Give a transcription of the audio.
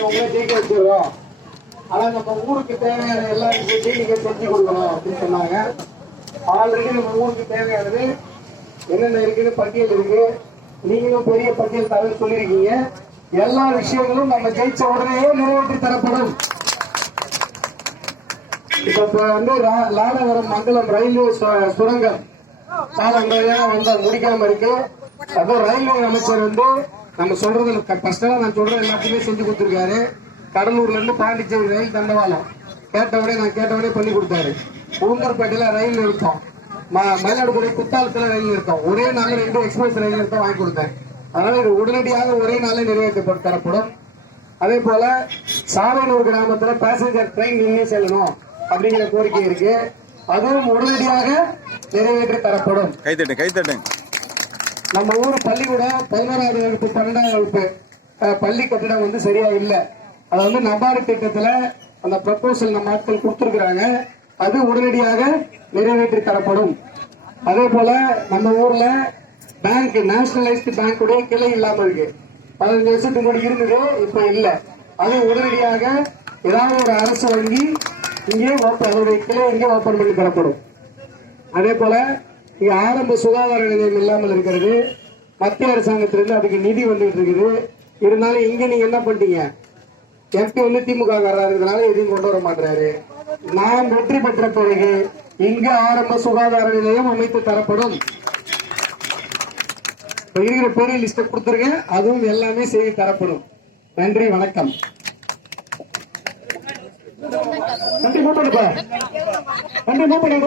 உங்களை ஜெயிக்க வச்சிருக்கோம் ஆனா நம்ம ஊருக்கு தேவையான எல்லா விஷயத்தையும் நீங்க செஞ்சு கொடுக்கணும் அப்படின்னு சொன்னாங்க. ஆல்ரெடி நம்ம ஊருக்கு தேவையானது என்னென்ன இருக்குன்னு பட்டியல் இருக்கு. நீங்களும் பெரிய பட்டியல் தகவல் சொல்லியிருக்கீங்க. எல்லா விஷயங்களும் நம்ம ஜெயிச்ச உடனேயே நிறைவேற்றி தரப்படும். இப்ப வந்து லா- லாடவரம் மங்கலம் ரயில்வே சு- சுரங்கம். காலங்களையா வந்து முடிக்காம இருக்கு. அப்போ ரயில்வே அமைச்சர் வந்து நம்ம சொல்றது ஃபர்ஸ்ட் நான் சொல்றது எல்லாத்தையுமே செஞ்சு கொடுத்துருக்காரு. கடலூர்ல இருந்து பாண்டிச்சேரி ரயில் தண்டவாளம். கேட்டவனே நான் கேட்டவனே பண்ணி கொடுத்தாரு. உளுந்தூர்பேட்டையில ரயில் நிறுத்தம். ம- மயிலாடுதுறை குத்தாலத்துல ரயில் நிறுத்தம். ஒரே நாள் ரெண்டு எக்ஸ்பிரஸ் ரயில் நிறுத்தம் வாங்கி கொடுத்தேன். அதனால இது உடனடியாக ஒரே நாளே நிறைவேற்றப்பட்டு தரப்படும். அதே போல சாலையூர் கிராமத்துல பேசஞ்சர் ட்ரெயின் நின்று செல்லணும் அப்படிங்கிற கோரிக்கை இருக்கு. அதுவும் உடனடியாக நிறைவேற்றி தரப்படும். கைத்தட்டு கைத்தட்டு நம்ம ஊர் பள்ளிக்கூடம் பதினோராவது வகுப்பு பன்னெண்டாவது வகுப்பு பள்ளி கட்டிடம் வந்து சரியா இல்லை. அதை வந்து நபார்டு திட்டத்தில் அந்த ப்ரப்போசல் நம்ம ஆட்கள் கொடுத்துருக்குறாங்க. அது உடனடியாக நிறைவேற்றி தரப்படும் அதே போல நம்ம ஊர்ல பேங்க் நேஷனலைஸ்டு பேங்க் உடைய கிளை இல்லாமல் இருக்கு. பதினஞ்சு வருஷத்துக்கு முன்னாடி இருந்தது இப்ப இல்லை. அது உடனடியாக ஏதாவது ஒரு அரசு வங்கி இங்கே அதனுடைய அதோடைய கிளை இங்கே ஓபன் பண்ணி தரப்படும். அதே போல இங்க ஆரம்ப சுகாதார நிலையம் இல்லாமல் இருக்கிறது. மத்திய அரசாங்கத்திலிருந்து அதுக்கு நிதி வந்துட்டு இருக்குது. இருந்தாலும் இங்க நீங்க என்ன பண்ணிட்டீங்க? எம்பி வந்து திமுக இருக்கிறதுனால எதையும் கொண்டு வர மாட்டாரு நாம் வெற்றி பெற்ற பிறகு இங்க ஆரம்ப சுகாதார நிலையம் அமைத்து தரப்படும். இருக்கிற பெரிய லிஸ்ட் கொடுத்துருக்கேன். அதுவும் எல்லாமே செய்து தரப்படும். நன்றி வணக்கம். நன்றி மூப்பனுப்பா நன்றி மூப்பனை